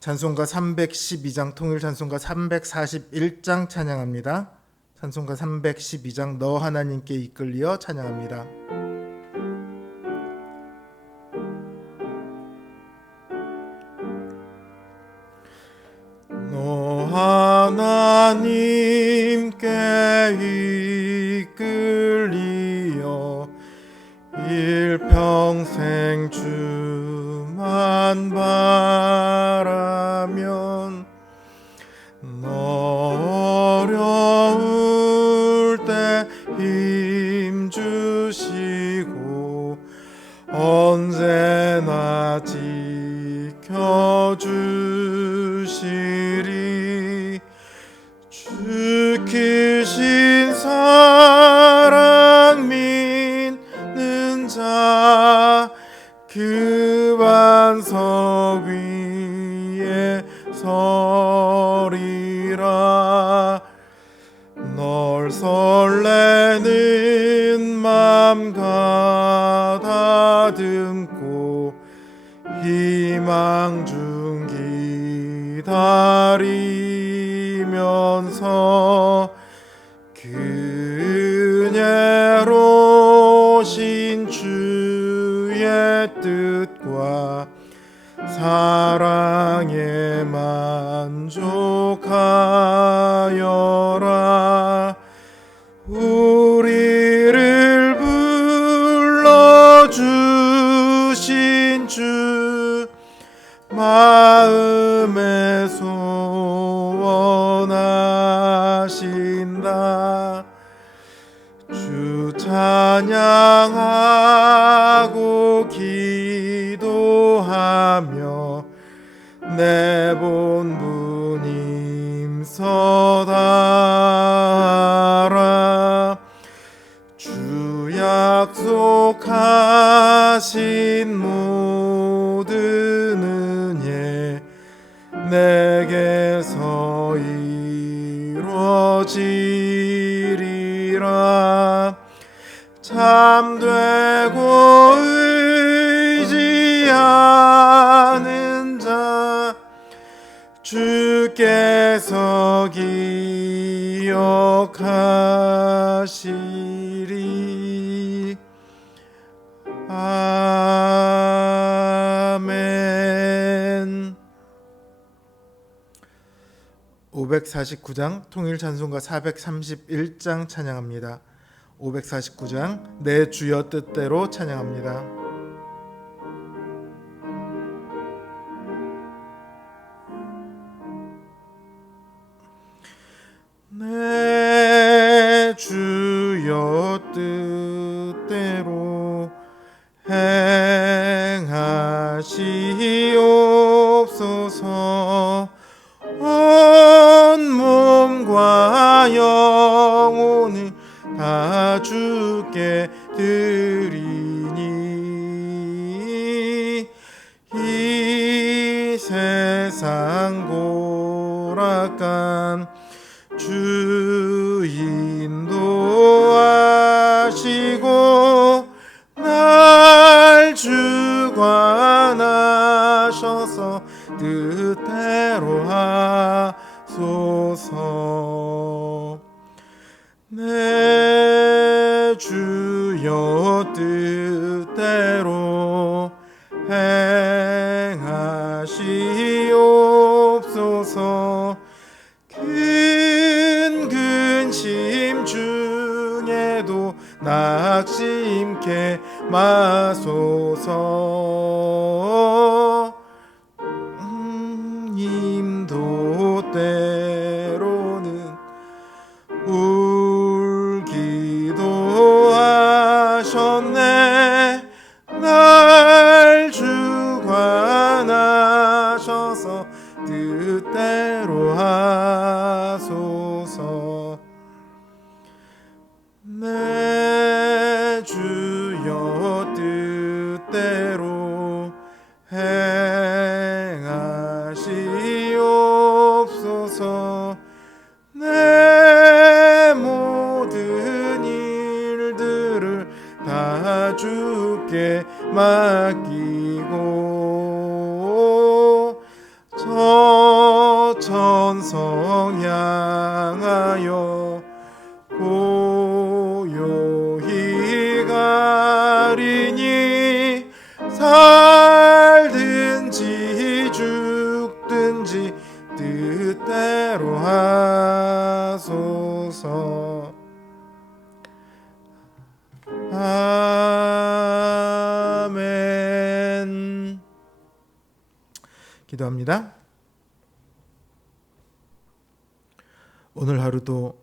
찬송가 312장 통일 찬송가 341장 찬양합니다. 찬송가 312장 너 하나님께 이끌리어 찬양합니다. 너 하나님께 이끌리어 일평생 주만 바라면 너 어려울 때 힘주시고 언제나 지켜주시리. 주키신 사랑 믿는 자 그 반석 위에 서리라. 널 설레는 맘 가다듬고 희망 중 기다리면서 그녀로 신 주의 뜻과 사랑에 만족하여라. 우리를 불러주신 주 마음에 소원하신다. 주 찬양하고 기도하며 내 본분 힘써다하라. 주 약속하신 모든 은혜 내게서 이루어지리라. 잠되고 의지하는 자 주께서 기억하시리. 아멘. 549장 통일 찬송가 431장 찬양합니다. 549장 내 주여 뜻대로 찬양합니다. 내 주여 뜻대로 행하시옵소서. 온 몸과 영혼을 다 주께 드리니 이 세상 고락간 주 인도하시고 날 주관하셔서 뜻대로 하소서. 내 주여 뜻대로 행하시옵소서. 큰 근심 중에도 낙심케 마소서. 인도 때로는 울기도 하셨네. 날 주관하셔서 뜻대로 하소서. 내 주여 뜻대로 행하시옵소서. 내 모든 일들을 다 주께 맡기고 저 아멘. 기도합니다. 오늘 하루도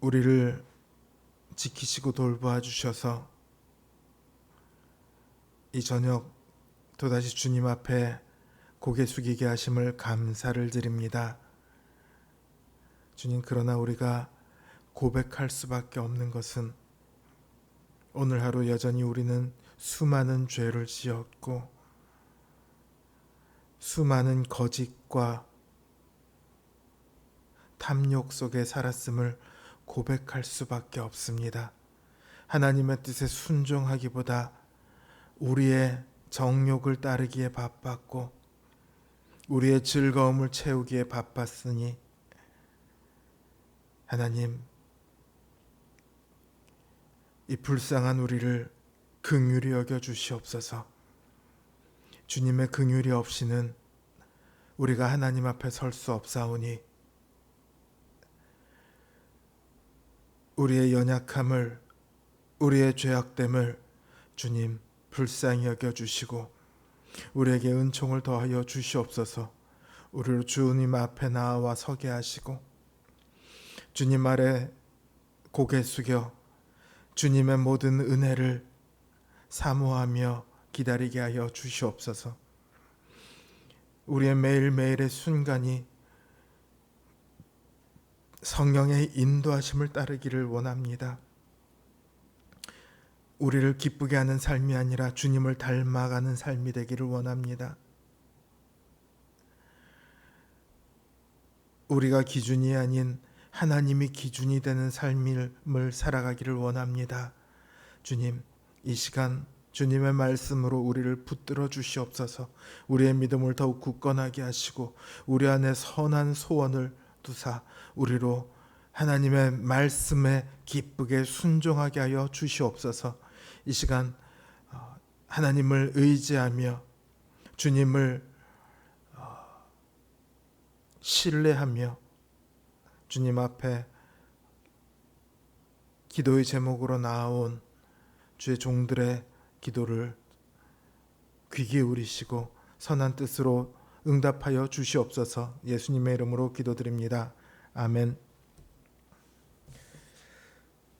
우리를 지키시고 돌보아 주셔서 이 저녁 또다시 주님 앞에 고개 숙이게 하심을 감사를 드립니다. 주님, 그러나 우리가 고백할 수밖에 없는 것은 오늘 하루 여전히 우리는 수많은 죄를 지었고 수많은 거짓과 탐욕 속에 살았음을 고백할 수밖에 없습니다. 하나님의 뜻에 순종하기보다 우리의 정욕을 따르기에 바빴고 우리의 즐거움을 채우기에 바빴으니 하나님, 이 불쌍한 우리를 긍휼히 여겨 주시옵소서. 주님의 긍휼이 없이는 우리가 하나님 앞에 설 수 없사오니 우리의 연약함을, 우리의 죄악됨을 주님 불쌍히 여겨 주시고 우리에게 은총을 더하여 주시옵소서. 우리를 주님 앞에 나와 서게 하시고 주님 아래 고개 숙여 주님의 모든 은혜를 사모하며 기다리게 하여 주시옵소서. 우리의 매일매일의 순간이 성령의 인도하심을 따르기를 원합니다. 우리를 기쁘게 하는 삶이 아니라 주님을 닮아가는 삶이 되기를 원합니다. 우리가 기준이 아닌 하나님이 기준이 되는 삶을 살아가기를 원합니다. 주님, 이 시간 주님의 말씀으로 우리를 붙들어 주시옵소서. 우리의 믿음을 더욱 굳건하게 하시고 우리 안에 선한 소원을 두사 우리로 하나님의 말씀에 기쁘게 순종하게 하여 주시옵소서. 이 시간 하나님을 의지하며 주님을 신뢰하며 주님 앞에 기도의 제목으로 나아온 주의 종들의 기도를 귀 기울이시고 선한 뜻으로 응답하여 주시옵소서. 예수님의 이름으로 기도드립니다. 아멘.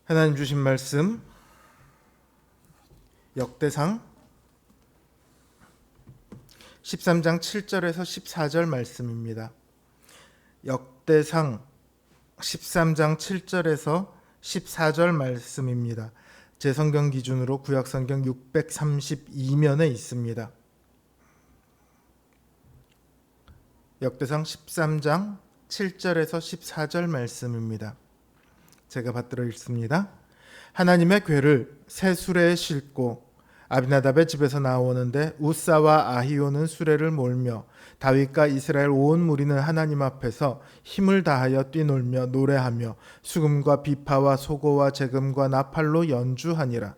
하나님 주신 말씀 역대상 13장 7절에서 14절 말씀입니다. 역대상 13장 7절에서 14절 말씀입니다. 제 성경 기준으로 구약성경 632면에 있습니다. 역대상 13장 7절에서 14절 말씀입니다. 제가 받들어 읽습니다. 하나님의 궤를 새 수레에 싣고 아비나답의 집에서 나오는데 우사와 아히오는 수레를 몰며 다윗과 이스라엘 온 무리는 하나님 앞에서 힘을 다하여 뛰놀며 노래하며 수금과 비파와 소고와 제금과 나팔로 연주하니라.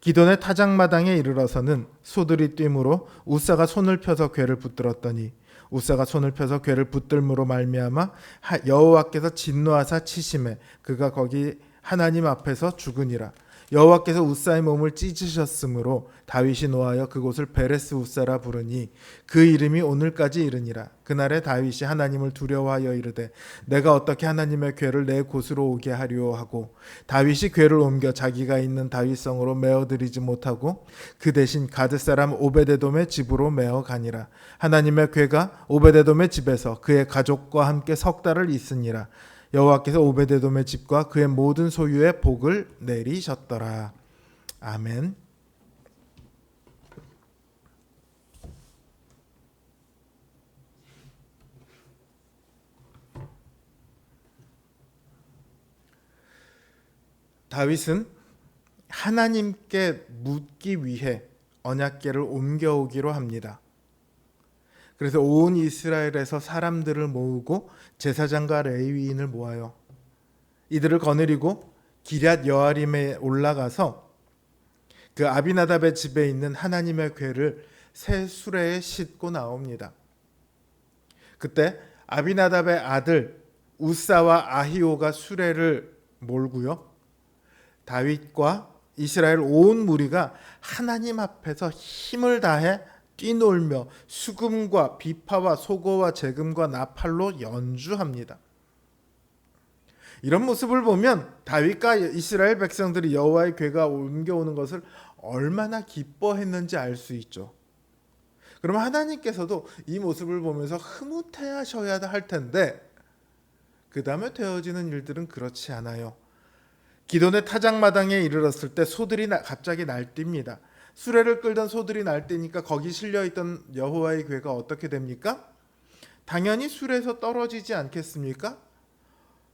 기돈의 타작마당에 이르러서는 소들이 뛰므로 우사가 손을 펴서 궤를 붙들었더니 우사가 손을 펴서 궤를 붙들므로 말미암아 여호와께서 진노하사 치심에 그가 거기 하나님 앞에서 죽으니라. 여호와께서 우사의 몸을 찢으셨으므로 다윗이 노하여 그곳을 베레스 우사라 부르니 그 이름이 오늘까지 이르니라. 그날에 다윗이 하나님을 두려워하여 이르되 내가 어떻게 하나님의 궤를 내 곳으로 오게 하리오 하고 다윗이 궤를 옮겨 자기가 있는 다윗성으로 메어들이지 못하고 그 대신 가드 사람 오베데돔의 집으로 메어 가니라. 하나님의 궤가 오베데돔의 집에서 그의 가족과 함께 석 달을 있으니라. 여호와께서 오베데돔의 집과 그의 모든 소유에 복을 내리셨더라. 아멘. 다윗은 하나님께 묻기 위해 언약궤를 옮겨오기로 합니다. 그래서 온 이스라엘에서 사람들을 모으고 제사장과 레위인을 모아요. 이들을 거느리고 기럇 여아림에 올라가서 그 아비나답의 집에 있는 하나님의 궤를 새 수레에 싣고 나옵니다. 그때 아비나답의 아들 우사와 아히오가 수레를 몰고요. 다윗과 이스라엘 온 무리가 하나님 앞에서 힘을 다해 뛰놀며 수금과 비파와 소고와 재금과 나팔로 연주합니다. 이런 모습을 보면 다윗과 이스라엘 백성들이 여호와의 궤가 옮겨오는 것을 얼마나 기뻐했는지 알 수 있죠. 그러면 하나님께서도 이 모습을 보면서 흐뭇해하셔야 할 텐데 그 다음에 되어지는 일들은 그렇지 않아요. 기돈의 타작마당에 이르렀을 때 소들이 갑자기 날뜁니다. 수레를 끌던 소들이 날뛰니까 거기 실려있던 여호와의 궤가 어떻게 됩니까? 당연히 수레에서 떨어지지 않겠습니까?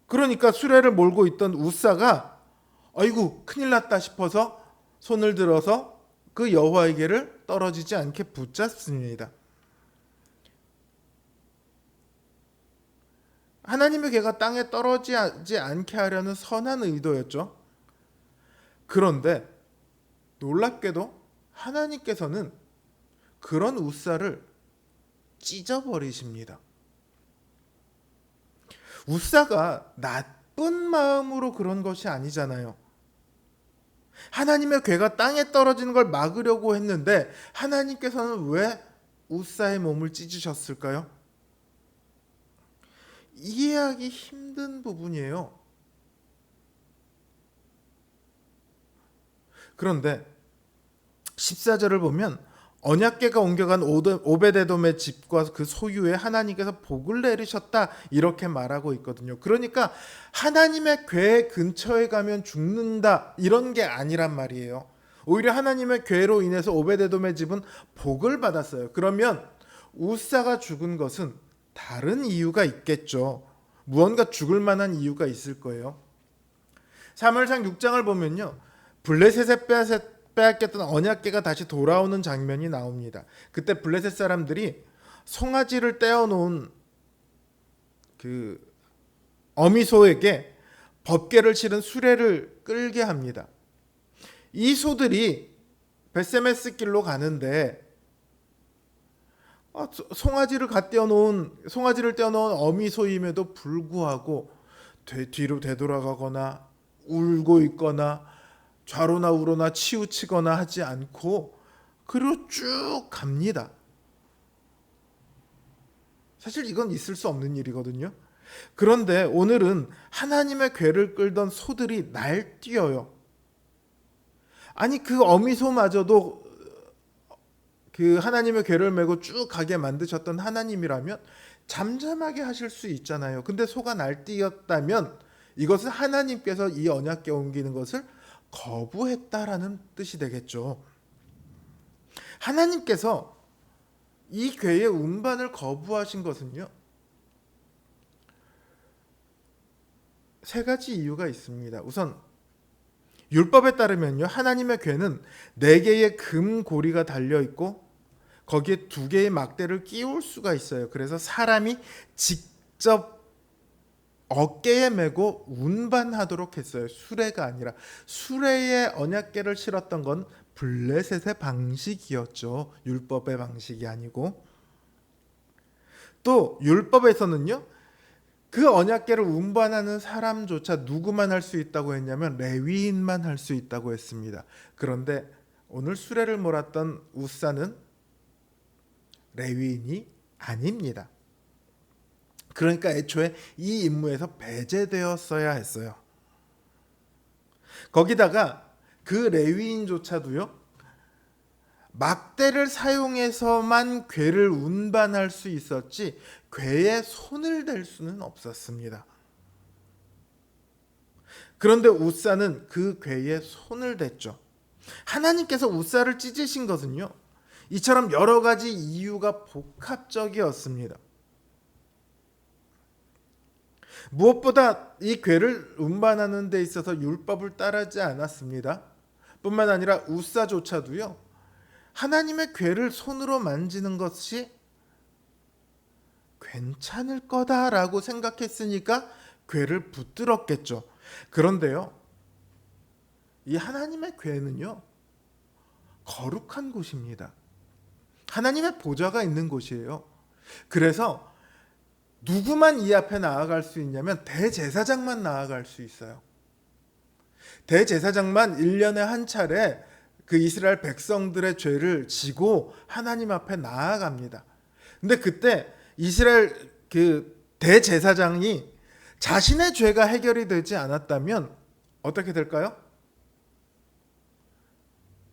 그러니까 수레를 몰고 있던 우사가 아이고 큰일 났다 싶어서 손을 들어서 그 여호와의 궤를 떨어지지 않게 붙잡습니다. 하나님의 궤가 땅에 떨어지지 않게 하려는 선한 의도였죠. 그런데 놀랍게도 하나님께서는 그런 우사를 찢어버리십니다. 우사가 나쁜 마음으로 그런 것이 아니잖아요. 하나님의 궤가 땅에 떨어지는 걸 막으려고 했는데 하나님께서는 왜 우사의 몸을 찢으셨을까요? 이해하기 힘든 부분이에요. 그런데 14절을 보면 언약궤가 옮겨간 오베데돔의 집과 그 소유에 하나님께서 복을 내리셨다 이렇게 말하고 있거든요. 그러니까 하나님의 궤 근처에 가면 죽는다 이런 게 아니란 말이에요. 오히려 하나님의 궤로 인해서 오베데돔의 집은 복을 받았어요. 그러면 우사가 죽은 것은 다른 이유가 있겠죠. 무언가 죽을 만한 이유가 있을 거예요. 사무엘상 6장을 보면요, 블레셋에 빼앗겼던 언약궤가 다시 돌아오는 장면이 나옵니다. 그때 블레셋 사람들이 송아지를 떼어놓은 그 어미소에게 법궤를 실은 수레를 끌게 합니다. 이 소들이 베세메스 길로 가는데 송아지를 떼어놓은 어미소임에도 불구하고 뒤로 되돌아가거나 울고 있거나 좌로나 우로나 치우치거나 하지 않고 그리고 쭉 갑니다. 사실 이건 있을 수 없는 일이거든요. 그런데 오늘은 하나님의 궤를 끌던 소들이 날뛰어요. 아니 그 어미소마저도 그 하나님의 궤를 메고 쭉 가게 만드셨던 하나님이라면 잠잠하게 하실 수 있잖아요. 근데 소가 날뛰었다면 이것은 하나님께서 이 언약궤 옮기는 것을 거부했다라는 뜻이 되겠죠. 하나님께서 이 궤의 운반을 거부하신 것은요, 세 가지 이유가 있습니다. 우선 율법에 따르면요, 하나님의 궤는 4개의 금 고리가 달려 있고 거기에 2개의 막대를 끼울 수가 있어요. 그래서 사람이 직접 어깨에 메고 운반하도록 했어요. 수레가 아니라. 수레에 언약궤를 실었던 건 블레셋의 방식이었죠. 율법의 방식이 아니고. 또 율법에서는요, 그 언약궤를 운반하는 사람조차 누구만 할 수 있다고 했냐면 레위인만 할 수 있다고 했습니다. 그런데 오늘 수레를 몰았던 우사는 레위인이 아닙니다. 그러니까 애초에 이 임무에서 배제되었어야 했어요. 거기다가 그 레위인조차도요, 막대를 사용해서만 궤를 운반할 수 있었지 궤에 손을 댈 수는 없었습니다. 그런데 우사는 그 궤에 손을 댔죠. 하나님께서 우사를 찢으신 것은요, 이처럼 여러 가지 이유가 복합적이었습니다. 무엇보다 이 궤를 운반하는 데 있어서 율법을 따르지 않았습니다. 뿐만 아니라 우사조차도요, 하나님의 궤를 손으로 만지는 것이 괜찮을 거다라고 생각했으니까 궤를 붙들었겠죠. 그런데요, 이 하나님의 궤는요, 거룩한 곳입니다. 하나님의 보좌가 있는 곳이에요. 그래서 누구만 이 앞에 나아갈 수 있냐면 대제사장만 나아갈 수 있어요. 대제사장만 1년에 한 차례 그 이스라엘 백성들의 죄를 지고 하나님 앞에 나아갑니다. 근데 그때 이스라엘 그 대제사장이 자신의 죄가 해결이 되지 않았다면 어떻게 될까요?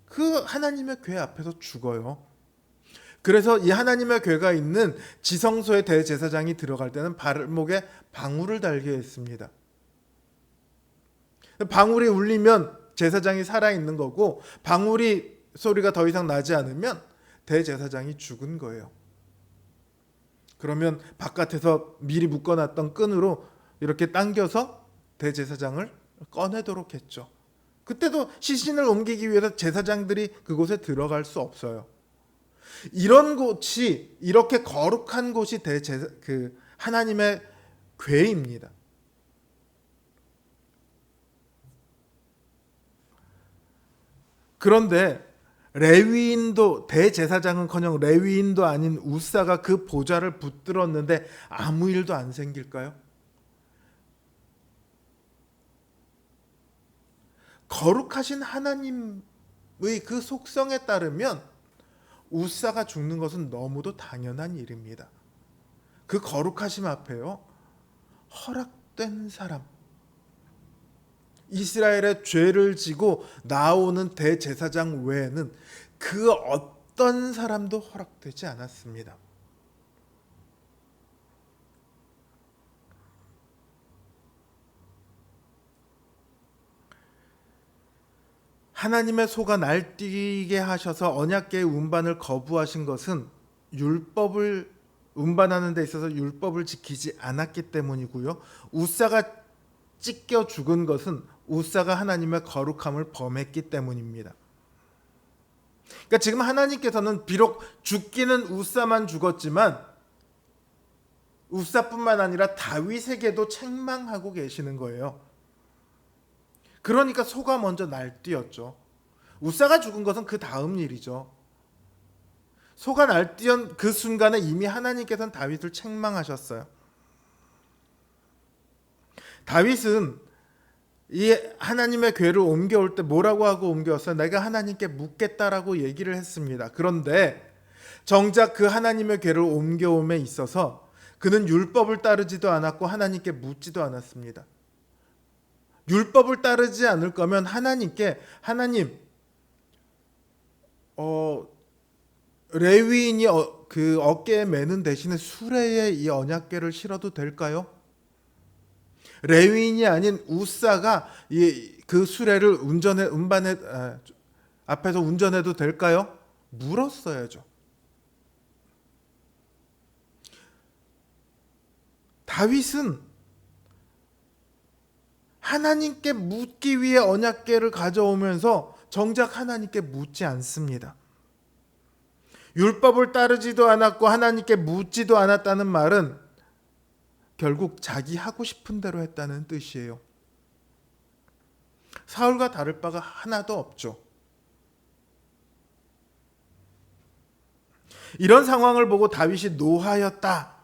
그 하나님의 궤 앞에서 죽어요. 그래서 이 하나님의 궤가 있는 지성소의 대제사장이 들어갈 때는 발목에 방울을 달게 했습니다. 방울이 울리면 제사장이 살아있는 거고, 방울이 소리가 더 이상 나지 않으면 대제사장이 죽은 거예요. 그러면 바깥에서 미리 묶어놨던 끈으로 이렇게 당겨서 대제사장을 꺼내도록 했죠. 그때도 시신을 옮기기 위해서 제사장들이 그곳에 들어갈 수 없어요. 이런 곳이, 이렇게 거룩한 곳이 그 하나님의 궤입니다. 그런데 레위인도, 대제사장은커녕 레위인도 아닌 우사가 그 보좌를 붙들었는데 아무 일도 안 생길까요? 거룩하신 하나님의 그 속성에 따르면 우사가 죽는 것은 너무도 당연한 일입니다. 그 거룩하심 앞에요, 허락된 사람, 이스라엘의 죄를 지고 나오는 대제사장 외에는 그 어떤 사람도 허락되지 않았습니다. 하나님의 소가 날뛰게 하셔서 언약궤의 운반을 거부하신 것은 율법을 운반하는 데 있어서 율법을 지키지 않았기 때문이고요. 우사가 찢겨 죽은 것은 우사가 하나님의 거룩함을 범했기 때문입니다. 그러니까 지금 하나님께서는 비록 죽기는 우사만 죽었지만 우사뿐만 아니라 다윗에게도 책망하고 계시는 거예요. 그러니까 소가 먼저 날뛰었죠. 우사가 죽은 것은 그 다음 일이죠. 소가 날뛰은 그 순간에 이미 하나님께서는 다윗을 책망하셨어요. 다윗은 이 하나님의 궤를 옮겨올 때 뭐라고 하고 옮겨왔어요? 내가 하나님께 묻겠다라고 얘기를 했습니다. 그런데 정작 그 하나님의 궤를 옮겨옴에 있어서 그는 율법을 따르지도 않았고 하나님께 묻지도 않았습니다. 율법을 따르지 않을 거면 하나님께, 하나님, 레위인이 그 어깨에 매는 대신에 수레에 이 언약궤를 실어도 될까요? 레위인이 아닌 우사가 그 수레를 앞에서 운전해도 될까요? 물었어야죠. 다윗은 하나님께 묻기 위해 언약궤를 가져오면서 정작 하나님께 묻지 않습니다. 율법을 따르지도 않았고 하나님께 묻지도 않았다는 말은 결국 자기 하고 싶은 대로 했다는 뜻이에요. 사울과 다를 바가 하나도 없죠. 이런 상황을 보고 다윗이 노하였다,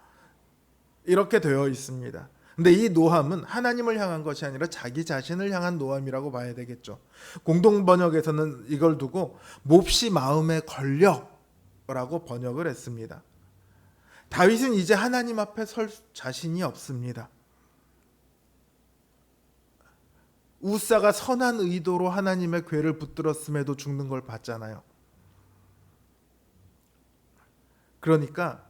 이렇게 되어 있습니다. 근데 이 노함은 하나님을 향한 것이 아니라 자기 자신을 향한 노함이라고 봐야 되겠죠. 공동 번역에서는 이걸 두고 몹시 마음에 걸려라고 번역을 했습니다. 다윗은 이제 하나님 앞에 설 자신이 없습니다. 우사가 선한 의도로 하나님의 궤를 붙들었음에도 죽는 걸 봤잖아요. 그러니까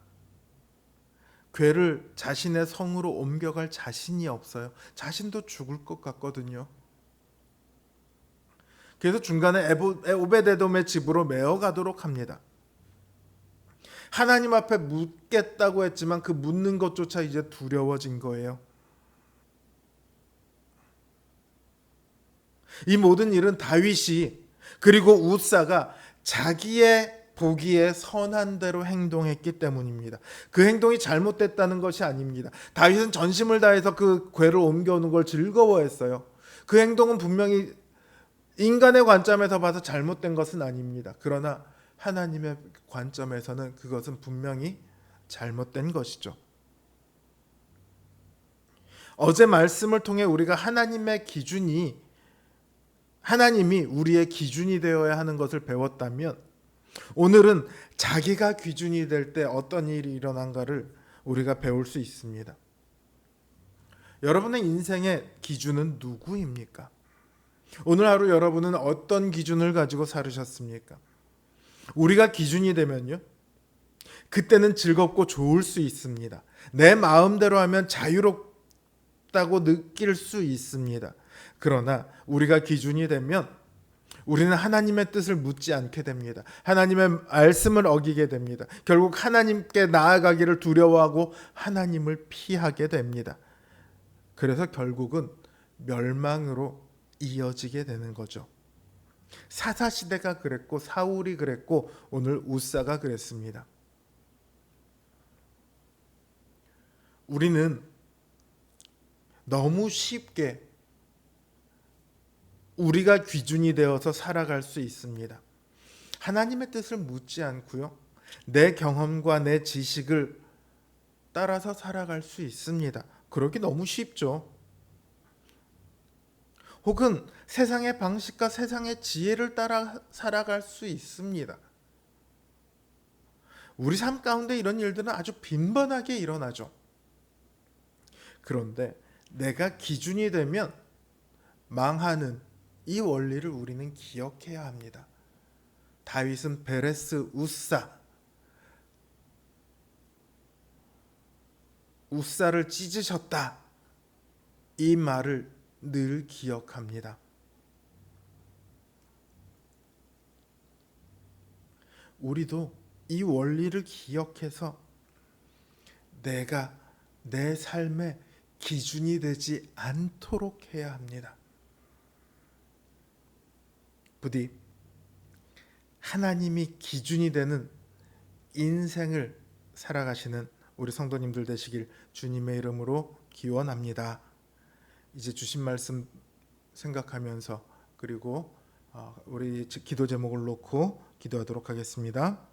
궤를 자신의 성으로 옮겨갈 자신이 없어요. 자신도 죽을 것 같거든요. 그래서 중간에 오베데돔의 집으로 메어가도록 합니다. 하나님 앞에 묻겠다고 했지만 그 묻는 것조차 이제 두려워진 거예요. 이 모든 일은 다윗이, 그리고 우사가 자기의 보기에 선한 대로 행동했기 때문입니다. 그 행동이 잘못됐다는 것이 아닙니다. 다윗은 전심을 다해서 그 궤를 옮겨오는 걸 즐거워했어요. 그 행동은 분명히 인간의 관점에서 봐서 잘못된 것은 아닙니다. 그러나 하나님의 관점에서는 그것은 분명히 잘못된 것이죠. 어제 말씀을 통해 우리가 하나님의 기준이 하나님이 우리의 기준이 되어야 하는 것을 배웠다면 오늘은 자기가 기준이 될 때 어떤 일이 일어난가를 우리가 배울 수 있습니다. 여러분의 인생의 기준은 누구입니까? 오늘 하루 여러분은 어떤 기준을 가지고 살으셨습니까? 우리가 기준이 되면요, 그때는 즐겁고 좋을 수 있습니다. 내 마음대로 하면 자유롭다고 느낄 수 있습니다. 그러나 우리가 기준이 되면 우리는 하나님의 뜻을 묻지 않게 됩니다. 하나님의 말씀을 어기게 됩니다. 결국 하나님께 나아가기를 두려워하고 하나님을 피하게 됩니다. 그래서 결국은 멸망으로 이어지게 되는 거죠. 사사시대가 그랬고 사울이 그랬고 오늘 우사가 그랬습니다. 우리는 너무 쉽게 우리가 기준이 되어서 살아갈 수 있습니다. 하나님의 뜻을 묻지 않고요, 내 경험과 내 지식을 따라서 살아갈 수 있습니다. 그러기 너무 쉽죠. 혹은 세상의 방식과 세상의 지혜를 따라 살아갈 수 있습니다. 우리 삶 가운데 이런 일들은 아주 빈번하게 일어나죠. 그런데 내가 기준이 되면 망하는 이 원리를 우리는 기억해야 합니다. 다윗은 베레스 우사를 찢으셨다, 이 말을 늘 기억합니다. 우리도 이 원리를 기억해서 내가 내 삶의 기준이 되지 않도록 해야 합니다. 부디 하나님이 기준이 되는 인생을 살아가시는 우리 성도님들 되시길 주님의 이름으로 기원합니다. 이제 주신 말씀 생각하면서 그리고 우리 기도 제목을 놓고 기도하도록 하겠습니다.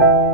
음.